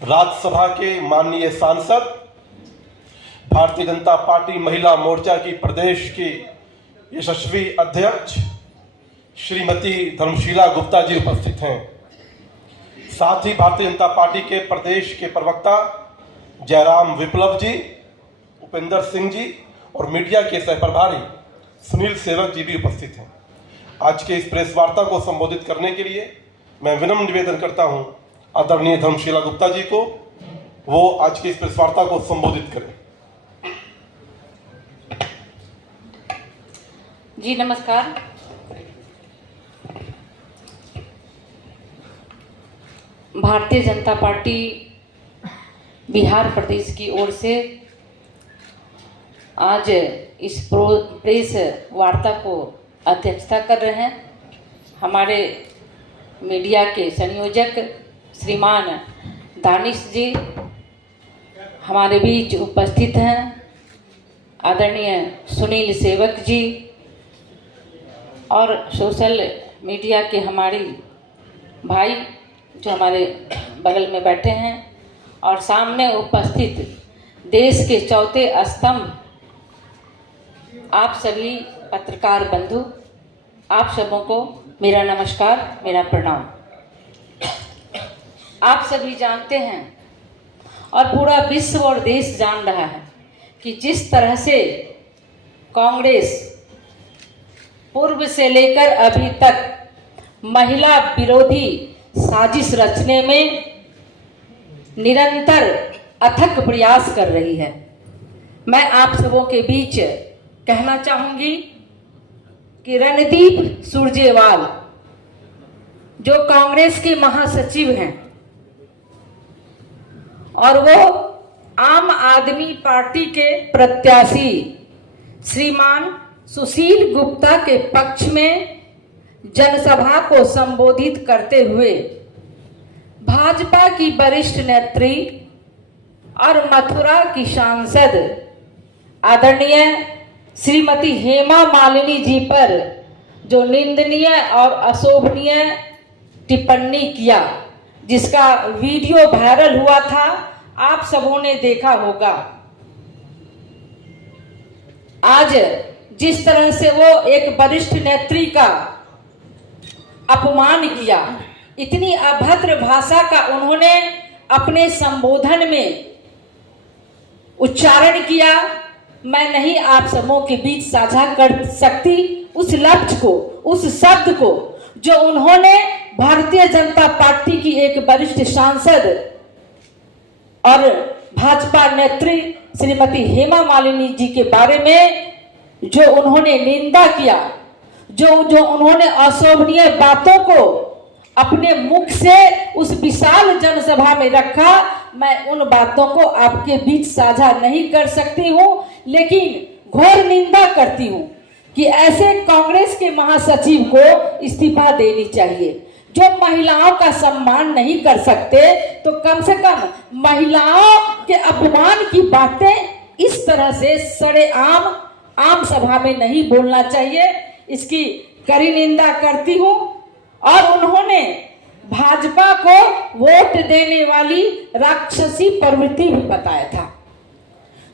राज्यसभा के माननीय सांसद, भारतीय जनता पार्टी महिला मोर्चा की प्रदेश की यशस्वी अध्यक्ष श्रीमती धर्मशीला गुप्ता जी उपस्थित हैं। साथ ही भारतीय जनता पार्टी के प्रदेश के प्रवक्ता जयराम विप्लव जी, उपेंद्र सिंह जी और मीडिया के सहप्रभारी सुनील सेवक जी भी उपस्थित हैं। आज के इस प्रेस वार्ता को संबोधित करने के लिए मैं विनम्र निवेदन करता हूं आदरणीय धर्मशीला गुप्ता जी को, वो आज की इस प्रेस वार्ता को संबोधित करें। जी नमस्कार। भारतीय जनता पार्टी बिहार प्रदेश की ओर से आज इस प्रेस वार्ता को अध्यक्षता कर रहे हैं हमारे मीडिया के संयोजक श्रीमान दानिश जी हमारे बीच उपस्थित हैं। आदरणीय सुनील सेवक जी और सोशल मीडिया के हमारे भाई जो हमारे बगल में बैठे हैं और सामने उपस्थित देश के चौथे स्तंभ आप सभी पत्रकार बंधु, आप सबों को मेरा नमस्कार, मेरा प्रणाम। आप सभी जानते हैं और पूरा विश्व और देश जान रहा है कि जिस तरह से कांग्रेस पूर्व से लेकर अभी तक महिला विरोधी साजिश रचने में निरंतर अथक प्रयास कर रही है। मैं आप सबों के बीच कहना चाहूंगी कि रणदीप सुरजेवाल जो कांग्रेस के महासचिव हैं और वो आम आदमी पार्टी के प्रत्याशी श्रीमान सुशील गुप्ता के पक्ष में जनसभा को संबोधित करते हुए भाजपा की वरिष्ठ नेत्री और मथुरा की सांसद आदरणीय श्रीमती हेमा मालिनी जी पर जो निंदनीय और अशोभनीय टिप्पणी किया, जिसका वीडियो वायरल हुआ था, आप सबों ने देखा होगा। आज जिस तरह से वो एक वरिष्ठ नेत्री का अपमान किया, इतनी अभद्र भाषा का उन्होंने अपने संबोधन में उच्चारण किया, मैं नहीं आप सबों के बीच साझा कर सकती उस लफ्ज को, उस शब्द को जो उन्होंने भारतीय जनता पार्टी की एक वरिष्ठ सांसद और भाजपा नेत्री श्रीमती हेमा मालिनी जी के बारे में जो उन्होंने निंदा किया, जो उन्होंने अशोभनीय बातों को अपने मुख से उस विशाल जनसभा में रखा, मैं उन बातों को आपके बीच साझा नहीं कर सकती हूं, लेकिन घोर निंदा करती हूं कि ऐसे कांग्रेस के महासचिव को इस्तीफा देनी चाहिए। जो महिलाओं का सम्मान नहीं कर सकते तो कम से कम महिलाओं के अपमान की बातें इस तरह से आम सभा में नहीं बोलना चाहिए। इसकी कड़ी निंदा करती हूं। और उन्होंने भाजपा को वोट देने वाली राक्षसी प्रवृत्ति भी बताया था।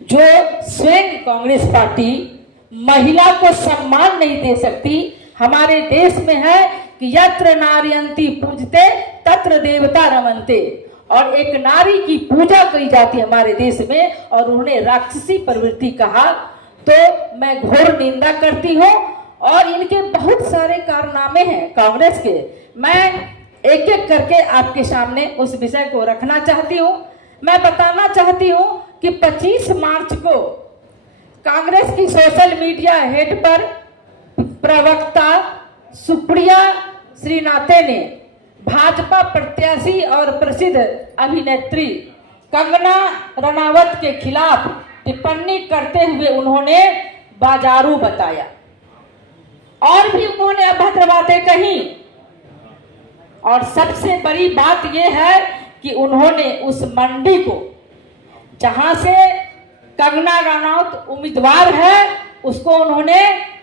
जो स्वयं कांग्रेस पार्टी महिला को सम्मान नहीं दे सकती। हमारे देश में है कि यत्र नार्यन्ति पूजते तत्र देवता रमन्ते, और एक नारी की पूजा की जाती है हमारे देश में, और उन्होंने राक्षसी प्रवृत्ति कहा, तो मैं घोर निंदा करती हूँ। और इनके बहुत सारे कारनामे हैं कांग्रेस के, मैं एक एक करके आपके सामने उस विषय को रखना चाहती हूँ। मैं बताना चाहती हूँ कि 25 मार्च को कांग्रेस की सोशल मीडिया हेड पर प्रवक्ता सुप्रिया श्रीनाथे ने भाजपा प्रत्याशी और प्रसिद्ध अभिनेत्री कंगना रनावत के खिलाफ टिप्पणी करते हुए उन्होंने बाजारू बताया और भी उन्होंने अभद्र बातें कही। और सबसे बड़ी बात यह है कि उन्होंने उस मंडी को, जहां से कंगना रनावत उम्मीदवार है, उसको उन्होंने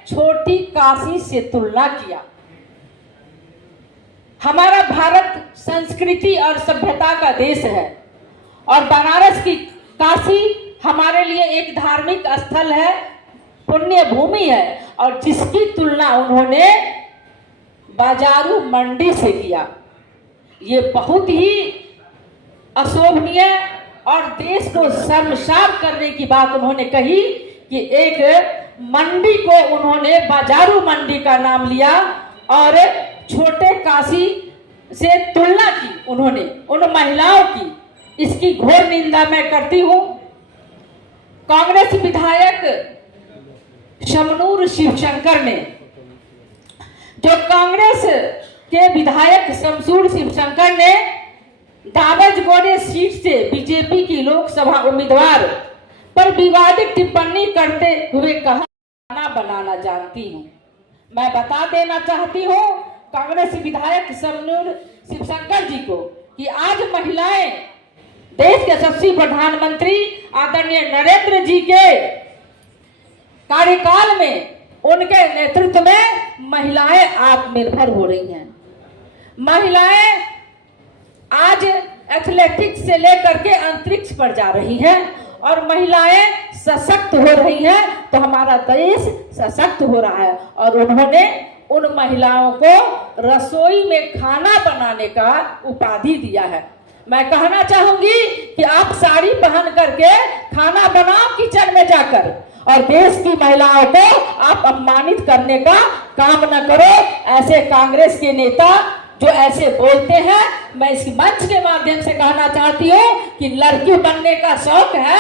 छोटी काशी से तुलना किया। हमारा भारत संस्कृति और सभ्यता का देश है और बनारस की काशी हमारे लिए एक धार्मिक स्थल है, पुण्य भूमि है, और जिसकी तुलना उन्होंने बाजारू मंडी से किया। ये बहुत ही अशोभनीय और देश को शर्मसार करने की बात उन्होंने कही कि एक मंडी को उन्होंने बाजारू मंडी का नाम लिया और छोटे काशी से तुलना की उन्होंने उन महिलाओं की। इसकी घोर निंदा मैं करती हूं। कांग्रेस विधायक शमनूर शिवशंकर ने, जो कांग्रेस के विधायक शमशूर शिवशंकर ने दावजगोड़े सीट से बीजेपी की लोकसभा उम्मीदवार पर विवादित टिप्पणी करते हुए कहा, खाना बनाना जानती हूं। मैं बता देना चाहती हूं कांग्रेस विधायक शमनूर शिवशंकर जी को कि आज महिलाएं देश के यशस्वी प्रधानमंत्री आदरणीय नरेंद्र जी के कार्यकाल में, उनके नेतृत्व में महिलाएं आत्मनिर्भर हो रही हैं। महिलाएं आज एथलेटिक्स से लेकर के अंतरिक्ष पर जा रही हैं और महिलाएं सशक्त हो रही हैं, तो हमारा देश सशक्त हो रहा है। और उन्होंने उन महिलाओं को रसोई में खाना बनाने का उपाधि दिया है। मैं कहना चाहूंगी कि आप साड़ी पहन करके खाना बनाओ किचन में जाकर, और देश की महिलाओं को आप अपमानित करने का काम न करो। ऐसे कांग्रेस के नेता जो ऐसे बोलते हैं, मैं इस मंच के माध्यम से कहना चाहती हूँ कि लड़की बनने का शौक है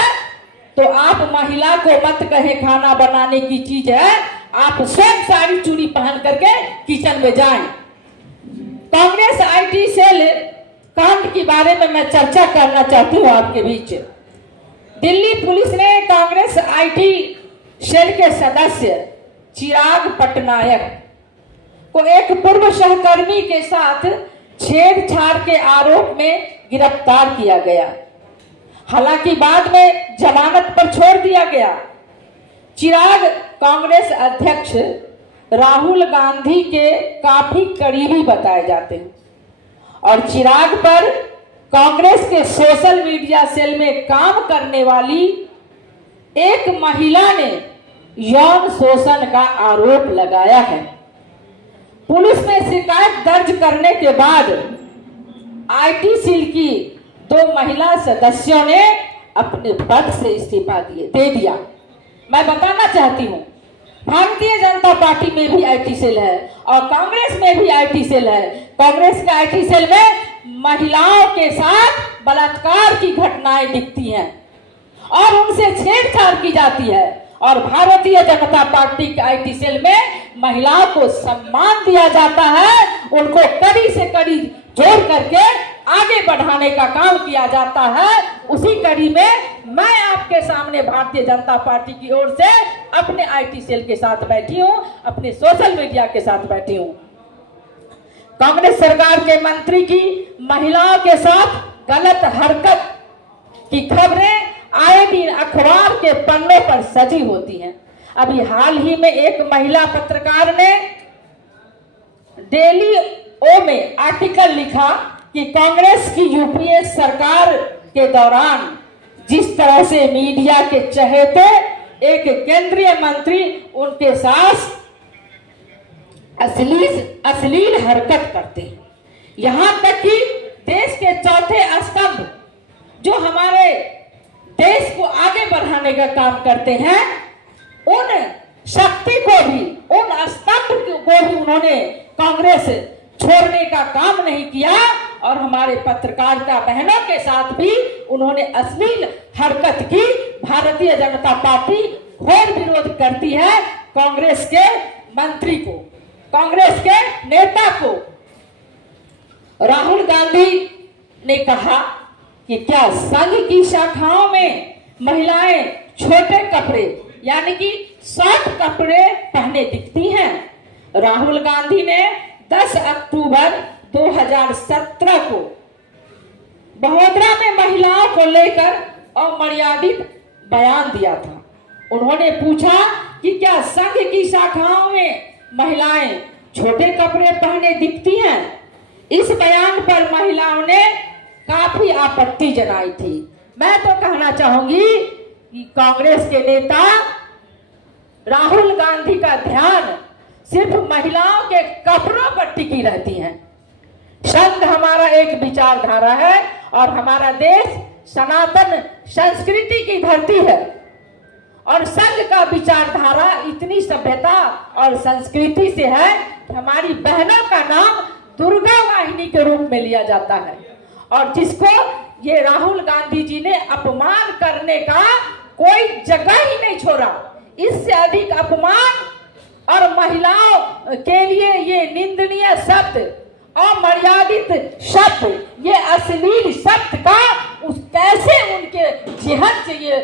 तो आप महिला को मत कहे खाना बनाने की चीज है, आप स्वयं साड़ी चूड़ी पहन करके किचन में जाएं। कांग्रेस आईटी सेल कांड के बारे में मैं चर्चा करना चाहती हूँ आपके बीच। दिल्ली पुलिस ने कांग्रेस आईटी सेल के सदस्य चिराग पटनायक को एक पूर्व सहकर्मी के साथ छेड़छाड़ के आरोप में गिरफ्तार किया गया। हालांकि बाद में जमानत पर छोड़ दिया गया। चिराग कांग्रेस अध्यक्ष राहुल गांधी के काफी करीबी बताए जाते हैं और चिराग पर कांग्रेस के सोशल मीडिया सेल में काम करने वाली एक महिला ने यौन शोषण का आरोप लगाया है। पुलिस ने शिकायत दर्ज करने के बाद आईटी सेल की 2 महिला सदस्यों ने अपने पद से इस्तीफा दे दिया। मैं बताना चाहती हूँ भारतीय जनता पार्टी में भी आईटी सेल है और कांग्रेस में भी आईटी सेल है। कांग्रेस के आईटी सेल में महिलाओं के साथ बलात्कार की घटनाएं दिखती हैं और उनसे छेड़छाड़ की जाती है, और भारतीय जनता पार्टी के आईटी सेल में महिलाओं को सम्मान दिया जाता है, उनको कड़ी से कड़ी जोड़ करके आगे बढ़ाने का काम किया जाता है। उसी कड़ी में मैं आपके सामने भारतीय जनता पार्टी की ओर से अपने आईटी सेल के साथ बैठी हूं, अपने सोशल मीडिया के साथ बैठी हूं। कांग्रेस सरकार के मंत्री की महिलाओं के साथ गलत हरकत की खबरें आए दिन अखबार के पन्नों पर सजी होती हैं। अभी हाल ही में एक महिला पत्रकार ने डेली ओ में आर्टिकल लिखा कि कांग्रेस की यूपीए सरकार के दौरान जिस तरह से मीडिया के चहेते एक केंद्रीय मंत्री उनके साथ अश्लील हरकत करते हैं, यहां तक कि देश के चौथे स्तंभ जो हमारे देश को आगे बढ़ाने का काम करते हैं, उन शक्ति को भी, उन स्तंभ को भी उन्होंने कांग्रेस छोड़ने का काम नहीं किया और हमारे पत्रकारिता बहनों के साथ भी उन्होंने अश्लील हरकत की। भारतीय जनता पार्टी घोर विरोध करती है कांग्रेस के मंत्री को, कांग्रेस के नेता को। राहुल गांधी ने कहा कि क्या संघ की शाखाओं में महिलाएं छोटे कपड़े यानी कि शॉर्ट कपड़े पहने दिखती हैं। राहुल गांधी ने 10 अक्टूबर 2017 को बड़ौदा में महिलाओं को लेकर अमर्यादित बयान दिया था। उन्होंने पूछा कि क्या संघ की शाखाओं में महिलाएं छोटे कपड़े पहने दिखती हैं। इस बयान पर महिलाओं ने काफी आपत्ति जताई थी। मैं तो कहना चाहूंगी कि कांग्रेस के नेता राहुल गांधी का ध्यान सिर्फ महिलाओं के कपड़ों पर टिकी रहती हैं। संघ हमारा एक विचारधारा है और हमारा देश सनातन संस्कृति की धरती है और संघ का विचारधारा इतनी सभ्यता और संस्कृति से है कि हमारी बहनों का नाम दुर्गा वाहिनी के रूप में लिया जाता है और जिसको ये राहुल गांधी जी ने अपमान करने का कोई जगह ही नहीं छोड़ा। इससे अधिक अपमान और महिलाओं के लिए ये निंदनीय शब्द, अमर्यादित शब्द, ये अश्लील शब्द का कैसे उनके जेहन से ये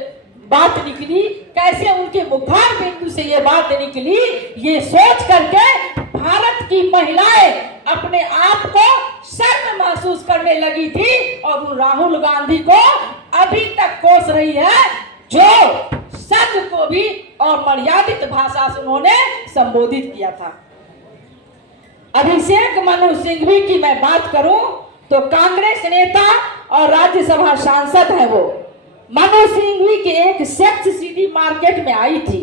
बात निकली, कैसे उनके मुखार बिंदु से ये बात निकली, ये सोच करके भारत की महिलाएं अपने आप को शर्म महसूस करने लगी थी और वो राहुल गांधी को अभी तक कोस रही है जो संघ को भी अमर्यादित भाषा से उन्होंने संबोधित किया था। अभिषेक मनु सिंघवी की मैं बात करूं तो कांग्रेस नेता और राज्यसभा सांसद है वो। मनु सिंघवी की एक सेक्स सीडी मार्केट में आई थी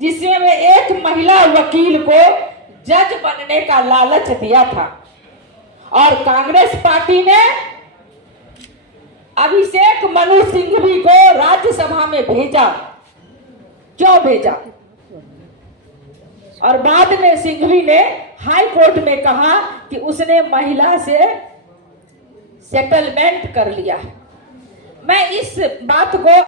जिसमें वे एक महिला वकील को जज बनने का लालच दिया था और कांग्रेस पार्टी ने अभिषेक मनु सिंघवी को राज्यसभा में भेजा। क्यों भेजा? और बाद में सिंघवी ने हाई कोर्ट में कहा कि उसने महिला से सेटलमेंट कर लिया है। मैं इस बात को